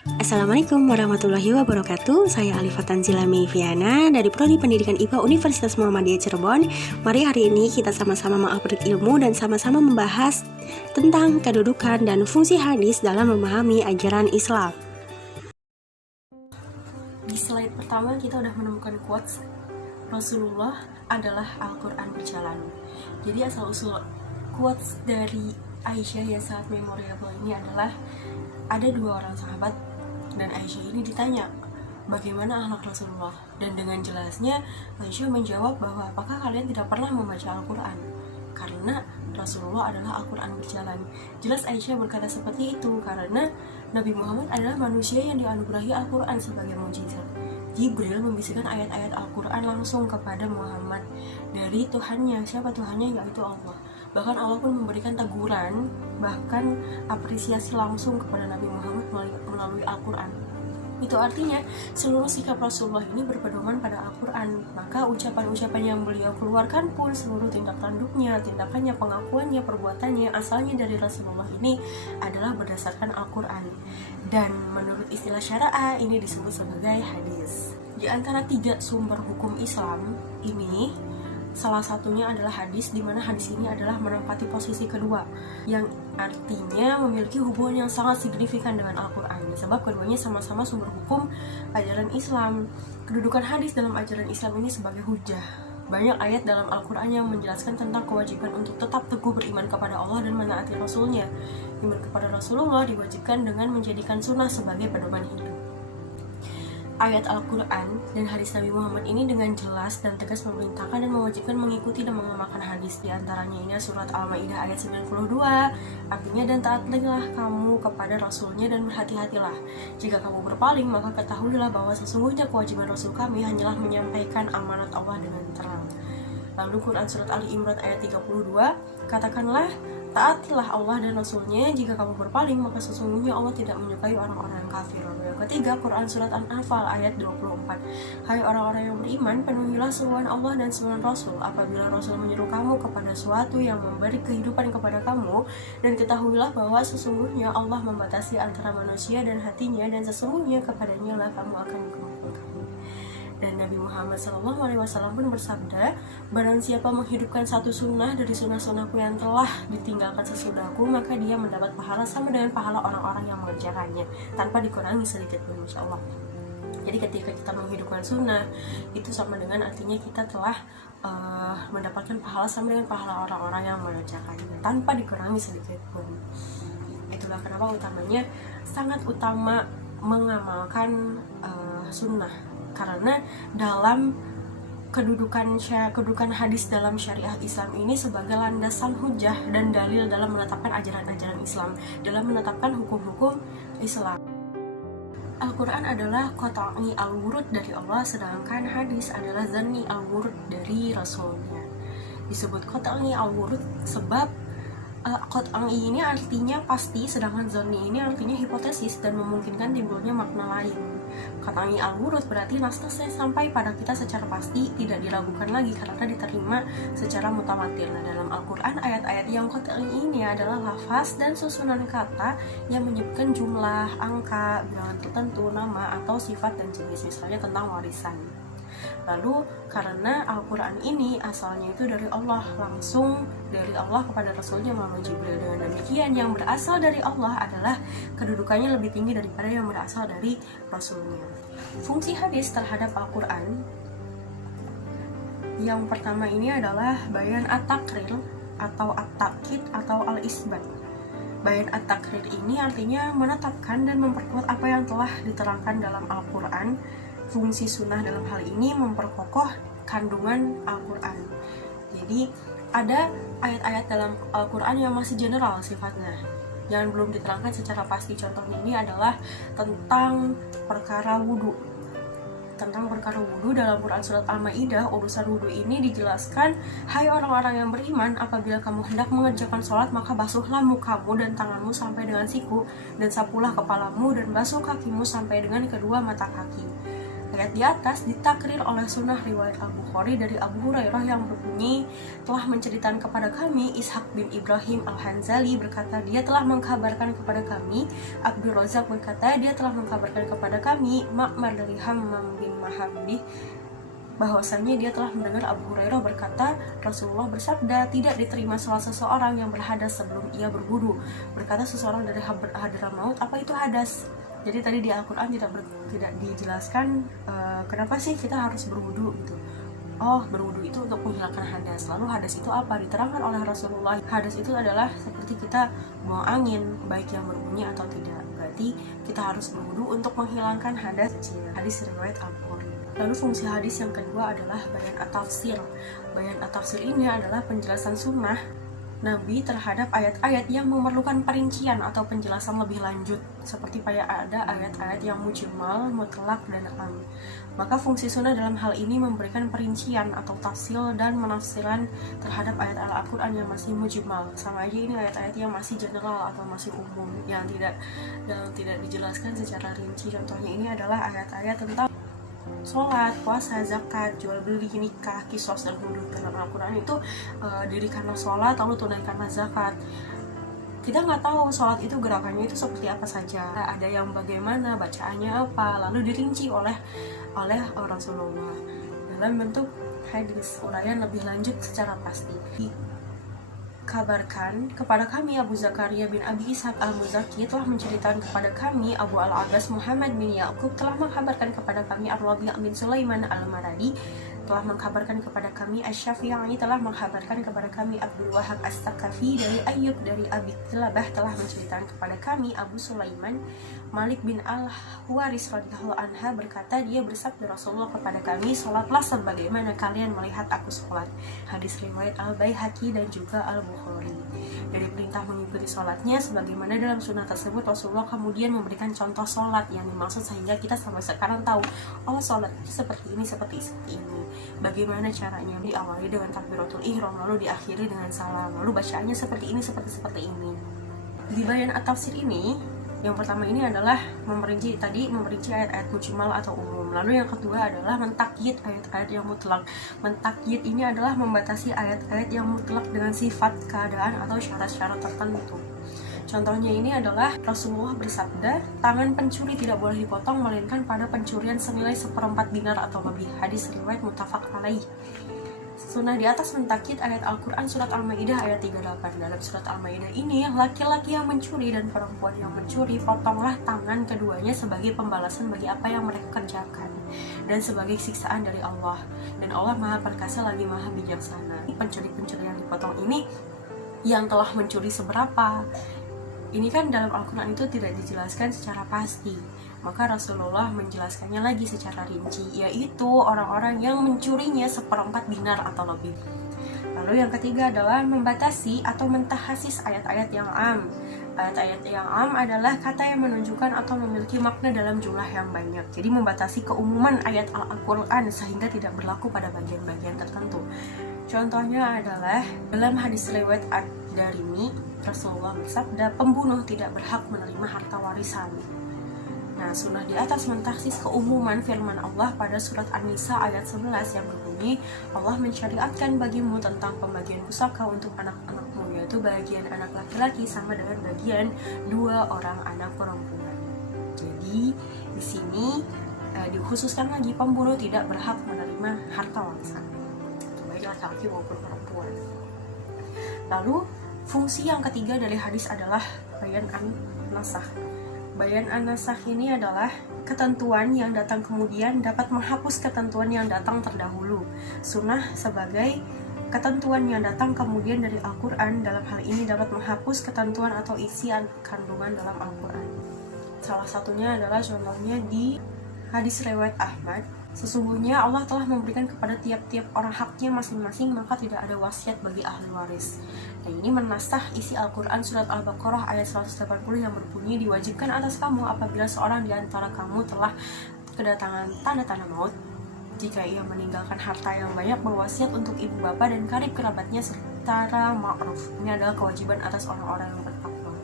Assalamualaikum warahmatullahi wabarakatuh. Saya Alifa Tanzila Meiviana dari Prodi Pendidikan IPA Universitas Muhammadiyah Cirebon. Mari hari ini kita sama-sama mengupgrade ilmu dan sama-sama membahas tentang kedudukan dan fungsi hadis dalam memahami ajaran Islam. Di slide pertama kita udah menemukan quotes Rasulullah adalah Al-Quran berjalan. Jadi asal-usul quotes dari Aisyah yang sangat memorable ini adalah ada dua orang sahabat dan Aisyah ini ditanya bagaimana akhlak Rasulullah, dan dengan jelasnya Aisyah menjawab bahwa apakah kalian tidak pernah membaca Al-Quran karena Rasulullah adalah Al-Quran berjalan. Jelas Aisyah berkata seperti itu karena Nabi Muhammad adalah manusia yang dianugerahi Al-Quran sebagai mukjizat. Jibril membisikkan ayat-ayat Al-Quran langsung kepada Muhammad dari Tuhannya. Siapa Tuhannya? Yaitu Allah. Bahkan Allah pun memberikan teguran, bahkan apresiasi langsung kepada Nabi Muhammad melalui Al-Quran. Itu artinya seluruh sikap Rasulullah ini berpedoman pada Al-Quran. Maka ucapan-ucapan yang beliau keluarkan pun, seluruh tindak tanduknya, tindakannya, pengakuannya, perbuatannya, asalnya dari Rasulullah ini adalah berdasarkan Al-Quran. Dan menurut istilah syariah ini disebut sebagai hadis. Di antara 3 sumber hukum Islam ini, salah satunya adalah hadis, di mana hadis ini adalah menempati posisi kedua, yang artinya memiliki hubungan yang sangat signifikan dengan Al-Quran. Sebab keduanya sama-sama sumber hukum ajaran Islam. Kedudukan hadis dalam ajaran Islam ini sebagai hujah. Banyak ayat dalam Al-Quran yang menjelaskan tentang kewajiban untuk tetap teguh beriman kepada Allah dan menaati Rasulnya. Iman kepada Rasulullah diwajibkan dengan menjadikan sunnah sebagai pedoman hidup. Ayat Al-Quran dan hadis Nabi Muhammad ini dengan jelas dan tegas memerintahkan dan mewajibkan mengikuti dan mengamalkan hadis. Di antaranya ini surat Al-Maidah ayat 92, artinya dan taatlah kamu kepada Rasulnya dan berhati-hatilah. Jika kamu berpaling maka ketahuilah bahwa sesungguhnya kewajiban Rasul kami hanyalah menyampaikan amanat Allah dengan terang. Lalu Quran surat Ali Imran ayat 32, katakanlah taatilah Allah dan Rasulnya, jika kamu berpaling maka sesungguhnya Allah tidak menyukai orang-orang yang kafir. Yang ketiga, Quran surat An-Anfal ayat 24, hai orang-orang yang beriman, penuhilah seruan Allah dan seruan Rasul apabila Rasul menyeru kamu kepada suatu yang memberi kehidupan kepada kamu, dan ketahuilah bahwa sesungguhnya Allah membatasi antara manusia dan hatinya, dan sesungguhnya kepadanya lah kamu akan dikumpulkan. Dan Nabi Muhammad SAW pun bersabda, barang siapa menghidupkan satu sunnah dari sunnah-sunnahku yang telah ditinggalkan sesudahku, maka dia mendapat pahala sama dengan pahala orang-orang yang mengerjakannya tanpa dikurangi sedikit pun, insya Allah. Jadi ketika kita menghidupkan sunnah, itu sama dengan artinya kita telah mendapatkan pahala sama dengan pahala orang-orang yang mengerjakannya tanpa dikurangi sedikit pun. Itulah kenapa utamanya sangat utama mengamalkan sunnah. Karena dalam kedudukan hadis dalam syariah Islam ini sebagai landasan hujah dan dalil dalam menetapkan ajaran-ajaran Islam, dalam menetapkan hukum-hukum Islam. Al-Quran adalah qat'i al-wurud dari Allah, sedangkan hadis adalah zanni al-wurud dari Rasulnya. Disebut qat'i al-wurud sebab qat'i ini artinya pasti, sedangkan zanni ini artinya hipotesis dan memungkinkan timbulnya makna lain. Qat'i al-wurud berarti nas-nasnya sampai pada kita secara pasti, tidak diragukan lagi karena diterima secara mutawatir. Nah, dalam Al-Quran ayat-ayat yang qat'i ini adalah lafaz dan susunan kata yang menyebutkan jumlah, angka, bilangan tertentu, nama atau sifat dan jenis, misalnya tentang warisan. Lalu karena Al-Quran ini asalnya itu dari Allah, langsung dari Allah kepada Rasulnya melalui Jibril. Dengan demikian yang berasal dari Allah adalah kedudukannya lebih tinggi daripada yang berasal dari Rasulnya. Fungsi hadis terhadap Al-Quran yang pertama ini adalah bayan at-takrir atau at-takkid atau al-isbat. Bayan at-takrir ini artinya menetapkan dan memperkuat apa yang telah diterangkan dalam Al-Quran. Fungsi sunnah dalam hal ini memperkokoh kandungan Al-Quran. Jadi ada ayat-ayat dalam Al-Quran yang masih general sifatnya, yang belum diterangkan secara pasti. Contohnya ini adalah tentang perkara wudhu. Tentang perkara wudhu dalam Quran surat Al-Maidah, urusan wudhu ini dijelaskan, hai orang-orang yang beriman, apabila kamu hendak mengerjakan sholat maka basuhlah mukamu dan tanganmu sampai dengan siku, dan sapulah kepalamu dan basuh kakimu sampai dengan kedua mata kaki. Ayat di atas ditakrir oleh sunnah riwayat Al-Bukhari dari Abu Hurairah yang berbunyi, telah menceritakan kepada kami Ishaq bin Ibrahim Al-Hanzali berkata dia telah mengkabarkan kepada kami, Abdul Razak berkata dia telah mengkabarkan kepada kami, Ma'mar dari Hammam bin Mahabih bahwasanya dia telah mendengar Abu Hurairah berkata, Rasulullah bersabda, tidak diterima salat seseorang yang berhadas sebelum ia berwudu. Berkata seseorang dari Hadramaut, apa itu hadas? Jadi tadi di Al-Quran tidak dijelaskan kenapa sih kita harus berwudu gitu. Oh, berwudu itu untuk menghilangkan hadas. Lalu hadas itu apa? Diterangkan oleh Rasulullah. Hadas itu adalah seperti kita buang angin, baik yang berbunyi atau tidak. Berarti kita harus berwudu untuk menghilangkan hadas. Hadis riwayat Al-Bukhari. Lalu fungsi hadis yang kedua adalah bayan at-tafsir. Bayan at-tafsir ini adalah penjelasan sunnah Nabi terhadap ayat-ayat yang memerlukan perincian atau penjelasan lebih lanjut, seperti pada ada ayat-ayat yang mujmal, mutlak, dan am. Maka fungsi sunnah dalam hal ini memberikan perincian atau tafsil dan menafsiran terhadap ayat Al-Quran yang masih mujmal. Sama aja ini ayat-ayat yang masih general atau masih umum, yang tidak dijelaskan secara rinci. Contohnya ini adalah ayat-ayat tentang sholat, puasa, zakat, jual beli, nikah, kisos, dan hudud. Dalam Al-Quran itu dirikanlah sholat, lalu tunaikanlah zakat. Kita nggak tahu sholat itu gerakannya itu seperti apa saja, ada yang bagaimana, bacaannya apa, lalu dirinci oleh Rasulullah dalam bentuk hadis, uraian lebih lanjut secara pasti. Kabarkan kepada kami Abu Zakaria bin Abi Ishaq al-Muzaki telah menceritakan kepada kami Abu al-Abbas Muhammad bin Ya'qub telah mengkabarkan kepada kami Ar-Rabi' bin Sulaiman al-Maradi telah mengkabarkan kepada kami Asy-Syafi'i telah mengkabarkan kepada kami Abdul Wahab As-Saqafi dari Ayyub dari Abi Kilabah telah menceritakan kepada kami Abu Sulaiman Malik bin Al-Huwaris radhiyallahu anha berkata dia bersabda Rasulullah kepada kami, sholatlah sebagaimana kalian melihat aku sholat. Hadis riwayat Al-Baihaqi dan juga Al-Bukhari. Dari perintah mengikuti sholatnya sebagaimana dalam sunnah tersebut, Rasulullah kemudian memberikan contoh sholat yang dimaksud sehingga kita sampai sekarang tahu, oh sholat itu seperti ini, seperti ini. Bagaimana caranya? Diawali dengan takbiratul ihram, lalu diakhiri dengan salam, lalu bacaannya seperti ini, seperti ini. Di bayan at-tafsir ini, yang pertama ini adalah memerinci ayat-ayat mujmal atau umum. Lalu yang kedua adalah mentakyid ayat-ayat yang mutlak. Mentakyid ini adalah membatasi ayat-ayat yang mutlak dengan sifat, keadaan, atau syarat-syarat tertentu. Contohnya ini adalah Rasulullah bersabda, tangan pencuri tidak boleh dipotong melainkan pada pencurian senilai 1/4 dinar atau lebih. Hadis riwayat muttafaq alaih. Sunnah di atas mentakyid ayat Al-Quran surat Al-Maidah ayat 38. Dalam surat Al-Maidah ini, laki-laki yang mencuri dan perempuan yang mencuri, potonglah tangan keduanya sebagai pembalasan bagi apa yang mereka kerjakan dan sebagai siksaan dari Allah. Dan Allah Maha Perkasa lagi Maha Bijaksana. Pencuri-pencuri yang dipotong ini yang telah mencuri seberapa? Ini kan dalam Al-Quran itu tidak dijelaskan secara pasti. Maka Rasulullah menjelaskannya lagi secara rinci, yaitu orang-orang yang mencurinya 1/4 dinar atau lebih. Lalu yang ketiga adalah membatasi atau mentahasis ayat-ayat yang am. Ayat-ayat yang am adalah kata yang menunjukkan atau memiliki makna dalam jumlah yang banyak. Jadi membatasi keumuman ayat Al-Quran sehingga tidak berlaku pada bagian-bagian tertentu. Contohnya adalah dalam hadis riwayat Ad-Darimi, Rasulullah bersabda, pembunuh tidak berhak menerima harta warisan. Nah, sunnah di atas mentaksis keumuman firman Allah pada surat An-Nisa ayat 11 yang berbunyi, Allah mensyariatkan bagimu tentang pembagian pusaka untuk anak-anakmu, yaitu bagian anak laki-laki sama dengan bagian 2 orang anak perempuan. Jadi, di sini dikhususkan lagi pembunuh tidak berhak menerima harta warisan, baik laki-laki maupun perempuan. Lalu, fungsi yang ketiga dari hadis adalah bayan an-nasakh. Bayan an-nasakh ini adalah ketentuan yang datang kemudian dapat menghapus ketentuan yang datang terdahulu. Sunnah sebagai ketentuan yang datang kemudian dari Al-Quran, dalam hal ini dapat menghapus ketentuan atau isi kandungan dalam Al-Quran. Salah satunya adalah contohnya di hadis riwayat Ahmad, sesungguhnya Allah telah memberikan kepada tiap-tiap orang haknya masing-masing, maka tidak ada wasiat bagi ahli waris. Dan ini menasah isi Al-Quran surat Al-Baqarah ayat 180 yang berbunyi, diwajibkan atas kamu apabila seorang di antara kamu telah kedatangan tanda-tanda maut, jika ia meninggalkan harta yang banyak, berwasiat untuk ibu bapa dan karib kerabatnya secara ma'ruf. Ini adalah kewajiban atas orang-orang yang bertakwa.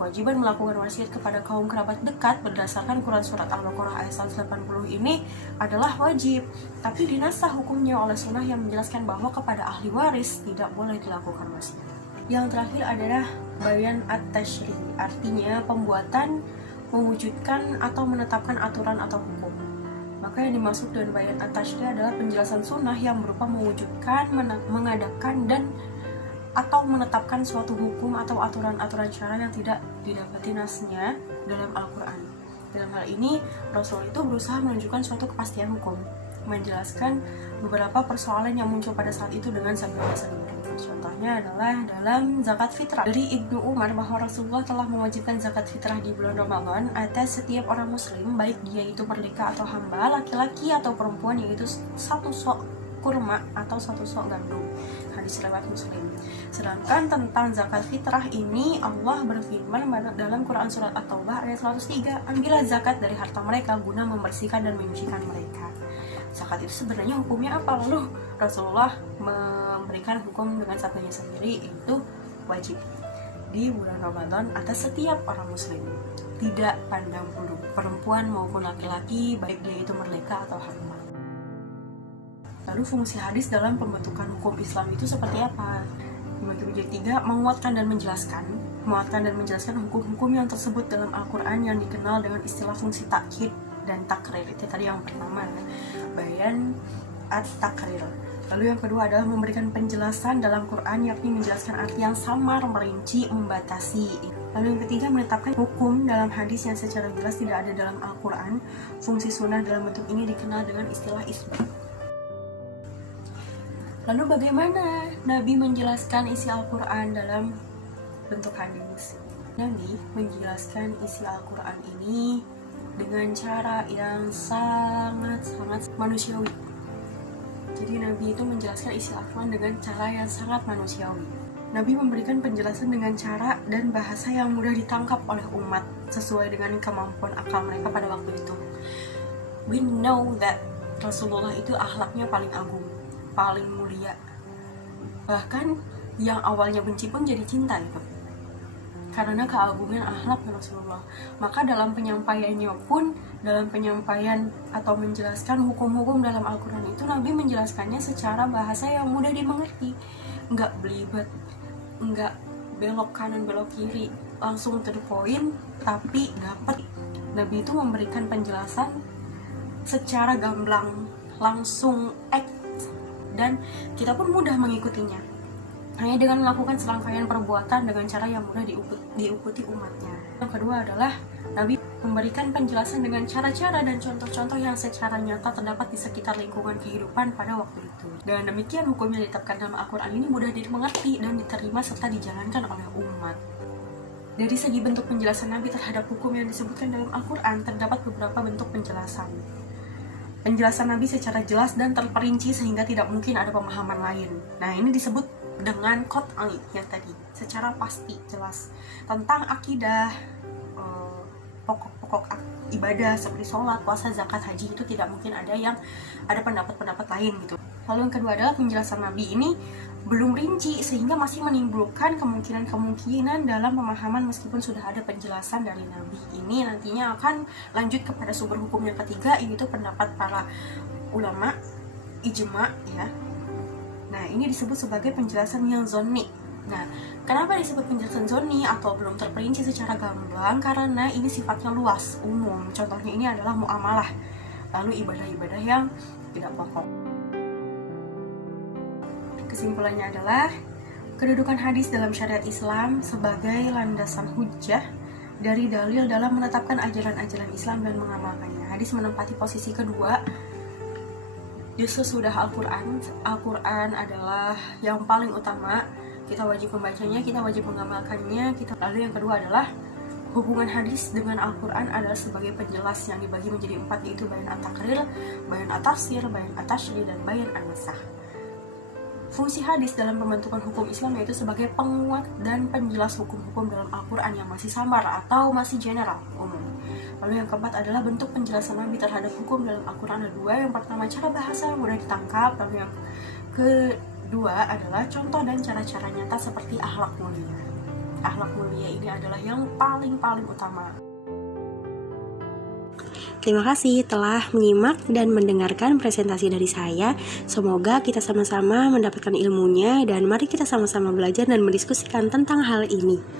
kewajiban melakukan wasiat kepada kaum kerabat dekat berdasarkan Quran Surat Al-Baqarah ayat 180 ini adalah wajib, tapi dinasah hukumnya oleh sunnah yang menjelaskan bahwa kepada ahli waris tidak boleh dilakukan wasiat. Yang terakhir adalah bayan at-tashri, artinya pembuatan, mewujudkan atau menetapkan aturan atau hukum. Maka yang dimaksud dengan bayan at-tashri adalah penjelasan sunnah yang berupa mewujudkan, mengadakan, dan atau menetapkan suatu hukum atau aturan-aturan syara yang tidak didapati nasnya dalam Al-Quran. Dalam hal ini, Rasul itu berusaha menunjukkan suatu kepastian hukum, menjelaskan beberapa persoalan yang muncul pada saat itu dengan sabdanya sendiri. Contohnya adalah dalam zakat fitrah. Dari Ibnu Umar bahwa Rasulullah telah mewajibkan zakat fitrah di bulan Ramadan atas setiap orang muslim, baik dia itu merdeka atau hamba, laki-laki atau perempuan, yaitu satu sok kurma atau satu sok gandum. Hadis riwayat Muslim. Sedangkan tentang zakat fitrah ini Allah berfirman dalam Quran Surat At-Taubah ayat 103, ambillah zakat dari harta mereka guna membersihkan dan menyucikan mereka. Zakat itu sebenarnya hukumnya apa? Lalu Rasulullah memberikan hukum dengan sabdanya sendiri, itu wajib di bulan Ramadan atas setiap orang muslim, tidak pandang bulu, perempuan maupun laki-laki, baik dia itu merdeka atau hamba. Lalu fungsi hadis dalam pembentukan hukum Islam itu seperti apa? Dibagi menjadi 3, menguatkan dan menjelaskan hukum-hukum yang tersebut dalam Al-Quran yang dikenal dengan istilah fungsi takkid dan takrir. Itu tadi yang pertama, bayan at-takrir. Lalu yang kedua adalah memberikan penjelasan dalam Quran, yakni menjelaskan arti yang samar, merinci, membatasi. Lalu yang ketiga, menetapkan hukum dalam hadis yang secara jelas tidak ada dalam Al-Quran. Fungsi sunnah dalam bentuk ini dikenal dengan istilah isbat. Lalu bagaimana Nabi menjelaskan isi Al-Quran dalam bentuk hadis? Nabi menjelaskan isi Al-Quran ini dengan cara yang sangat manusiawi. Jadi Nabi itu menjelaskan isi Al-Quran dengan cara yang sangat manusiawi. Nabi memberikan penjelasan dengan cara dan bahasa yang mudah ditangkap oleh umat sesuai dengan kemampuan akal mereka pada waktu itu. We know that Rasulullah itu akhlaknya paling agung, paling mulia, bahkan yang awalnya benci pun jadi cinta gitu, karena keagungan akhlak Rasulullah. Maka dalam penyampaiannya pun, dalam penyampaian atau menjelaskan hukum-hukum dalam Al-Quran itu, Nabi menjelaskannya secara bahasa yang mudah dimengerti, nggak belibet, nggak belok kanan belok kiri, langsung to the point, tapi dapat. Nabi itu memberikan penjelasan secara gamblang, langsung dan kita pun mudah mengikutinya, hanya dengan melakukan serangkaian perbuatan dengan cara yang mudah diikuti umatnya. Yang kedua adalah Nabi memberikan penjelasan dengan cara-cara dan contoh-contoh yang secara nyata terdapat di sekitar lingkungan kehidupan pada waktu itu. Dan demikian hukum yang ditetapkan dalam Al-Quran ini mudah dimengerti dan diterima serta dijalankan oleh umat. Dari segi bentuk penjelasan Nabi terhadap hukum yang disebutkan dalam Al-Quran, terdapat beberapa bentuk penjelasan. Penjelasan Nabi secara jelas dan terperinci sehingga tidak mungkin ada pemahaman lain. Nah, ini disebut dengan qat'i yang tadi, secara pasti, jelas. Tentang akidah, pokok-pokok ibadah seperti sholat, puasa, zakat, haji, itu tidak mungkin ada pendapat-pendapat lain gitu. Lalu yang kedua adalah penjelasan Nabi ini belum rinci sehingga masih menimbulkan kemungkinan dalam pemahaman meskipun sudah ada penjelasan dari Nabi. Ini nantinya akan lanjut kepada sumber hukum yang ketiga, yaitu pendapat para ulama, ijma ya. Nah, ini disebut sebagai penjelasan yang zonni. Nah, kenapa disebut penjelasan zonni atau belum terperinci secara gamblang? Karena ini sifatnya luas, umum. Contohnya ini adalah muamalah, lalu ibadah-ibadah yang tidak pokok. Kesimpulannya adalah kedudukan hadis dalam syariat Islam sebagai landasan hujjah dari dalil dalam menetapkan ajaran-ajaran Islam dan mengamalkannya. Hadis menempati posisi kedua sesudah Al-Quran. Al-Quran adalah yang paling utama, kita wajib membacanya, kita wajib mengamalkannya. Lalu yang kedua adalah hubungan hadis dengan Al-Quran adalah sebagai penjelas yang dibagi menjadi 4, yaitu bayan at-takrir, bayan at-tafsir, bayan at-tashri, dan bayan an-nasakh. Fungsi hadis dalam pembentukan hukum Islam yaitu sebagai penguat dan penjelas hukum-hukum dalam Al-Quran yang masih samar atau masih general, umum. Lalu yang keempat adalah bentuk penjelasan Nabi terhadap hukum dalam Al-Quran ada 2. Yang pertama, cara bahasa yang mudah ditangkap. Lalu yang kedua adalah contoh dan cara-cara nyata seperti akhlak mulia. akhlak mulia ini adalah yang paling utama. Terima kasih telah menyimak dan mendengarkan presentasi dari saya. Semoga kita sama-sama mendapatkan ilmunya dan mari kita sama-sama belajar dan mendiskusikan tentang hal ini.